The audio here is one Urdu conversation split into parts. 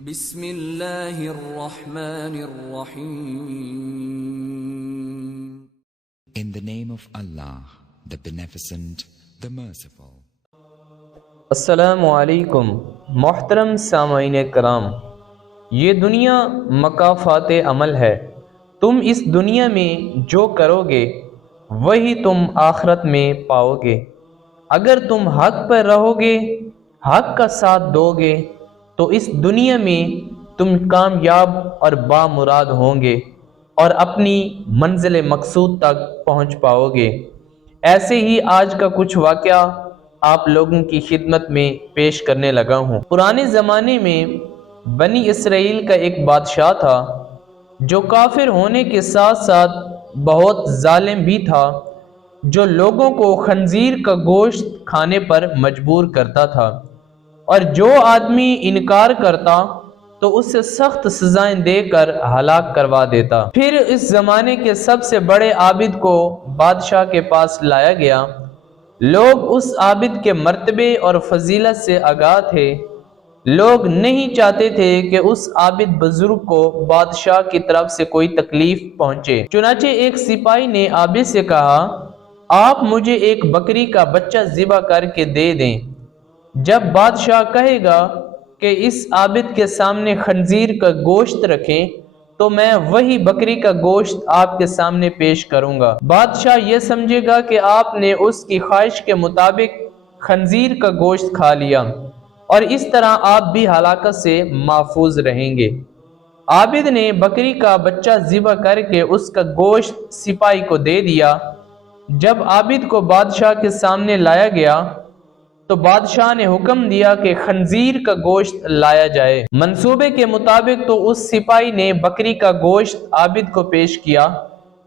بسم اللہ الرحمن الرحیم. In the name of Allah, the Beneficent, the Merciful. السلام علیکم محترم سامعین کرام، یہ دنیا مکافات عمل ہے۔ تم اس دنیا میں جو کرو گے وہی تم آخرت میں پاؤ گے۔ اگر تم حق پر رہو گے، حق کا ساتھ دو گے تو اس دنیا میں تم کامیاب اور بامراد ہوں گے اور اپنی منزل مقصود تک پہنچ پاؤ گے۔ ایسے ہی آج کا کچھ واقعہ آپ لوگوں کی خدمت میں پیش کرنے لگا ہوں۔ پرانے زمانے میں بنی اسرائیل کا ایک بادشاہ تھا جو کافر ہونے کے ساتھ ساتھ بہت ظالم بھی تھا، جو لوگوں کو خنزیر کا گوشت کھانے پر مجبور کرتا تھا، اور جو آدمی انکار کرتا تو اسے سخت سزائیں دے کر ہلاک کروا دیتا۔ پھر اس زمانے کے سب سے بڑے عابد کو بادشاہ کے پاس لایا گیا۔ لوگ اس عابد کے مرتبے اور فضیلت سے آگاہ تھے۔ لوگ نہیں چاہتے تھے کہ اس عابد بزرگ کو بادشاہ کی طرف سے کوئی تکلیف پہنچے۔ چنانچہ ایک سپاہی نے عابد سے کہا، آپ مجھے ایک بکری کا بچہ ذبح کر کے دے دیں۔ جب بادشاہ کہے گا کہ اس عابد کے سامنے خنزیر کا گوشت رکھیں تو میں وہی بکری کا گوشت آپ کے سامنے پیش کروں گا۔ بادشاہ یہ سمجھے گا کہ آپ نے اس کی خواہش کے مطابق خنزیر کا گوشت کھا لیا اور اس طرح آپ بھی ہلاکت سے محفوظ رہیں گے۔ عابد نے بکری کا بچہ ذبح کر کے اس کا گوشت سپاہی کو دے دیا۔ جب عابد کو بادشاہ کے سامنے لایا گیا تو بادشاہ نے حکم دیا کہ خنزیر کا گوشت لایا جائے۔ منصوبے کے مطابق تو اس سپاہی نے بکری کا گوشت عابد کو پیش کیا۔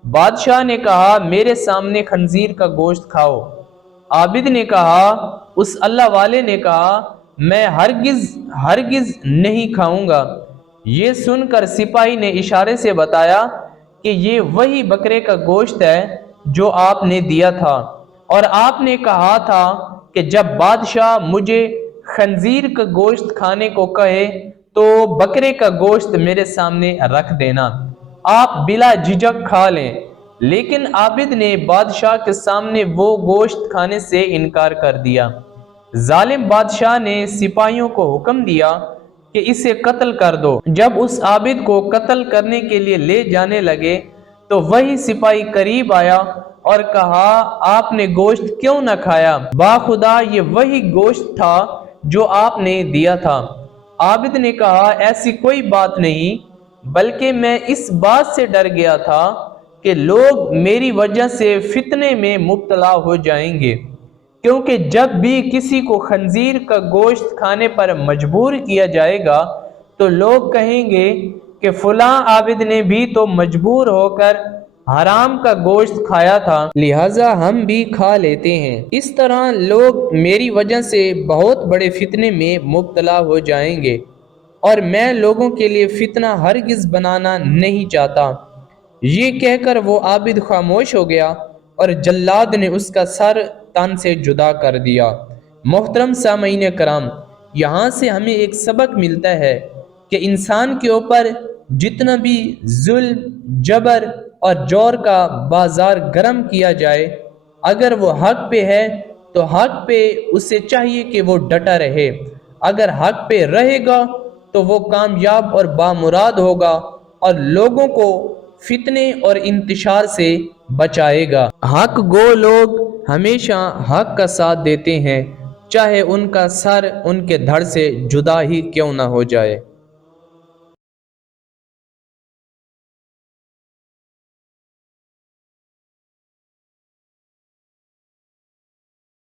بادشاہ نے کہا، میرے سامنے خنزیر کا گوشت کھاؤ۔ عابد نے کہا، اس اللہ والے نے کہا، میں ہرگز نہیں کھاؤں گا۔ یہ سن کر سپاہی نے اشارے سے بتایا کہ یہ وہی بکرے کا گوشت ہے جو آپ نے دیا تھا، اور آپ نے کہا تھا کہ جب بادشاہ مجھے خنزیر کا گوشت کھانے کو کہے تو بکرے کا گوشت میرے سامنے رکھ دینا، آپ بلا جھجک کھا لیں۔ لیکن عابد نے بادشاہ کے سامنے وہ گوشت کھانے سے انکار کر دیا۔ ظالم بادشاہ نے سپاہیوں کو حکم دیا کہ اسے قتل کر دو۔ جب اس عابد کو قتل کرنے کے لیے لے جانے لگے تو وہی سپاہی قریب آیا اور کہا، آپ نے گوشت کیوں نہ کھایا؟ باخدا یہ وہی گوشت تھا جو آپ نے دیا تھا۔ عابد نے کہا، ایسی کوئی بات نہیں، بلکہ میں اس بات سے ڈر گیا تھا کہ لوگ میری وجہ سے فتنے میں مبتلا ہو جائیں گے، کیونکہ جب بھی کسی کو خنزیر کا گوشت کھانے پر مجبور کیا جائے گا تو لوگ کہیں گے کہ فلاں عابد نے بھی تو مجبور ہو کر حرام کا گوشت کھایا تھا، لہٰذا ہم بھی کھا لیتے ہیں۔ اس طرح لوگ میری وجہ سے بہت بڑے فتنے میں مبتلا ہو جائیں گے، اور میں لوگوں کے لیے فتنہ ہرگز بنانا نہیں چاہتا۔ یہ کہہ کر وہ عابد خاموش ہو گیا اور جلاد نے اس کا سر تن سے جدا کر دیا۔ محترم سامعین کرام، یہاں سے ہمیں ایک سبق ملتا ہے کہ انسان کے اوپر جتنا بھی ظلم، جبر اور جور کا بازار گرم کیا جائے، اگر وہ حق پہ ہے تو حق پہ اسے چاہیے کہ وہ ڈٹا رہے۔ اگر حق پہ رہے گا تو وہ کامیاب اور بامراد ہوگا اور لوگوں کو فتنے اور انتشار سے بچائے گا۔ حق گو لوگ ہمیشہ حق کا ساتھ دیتے ہیں، چاہے ان کا سر ان کے دھڑ سے جدا ہی کیوں نہ ہو جائے۔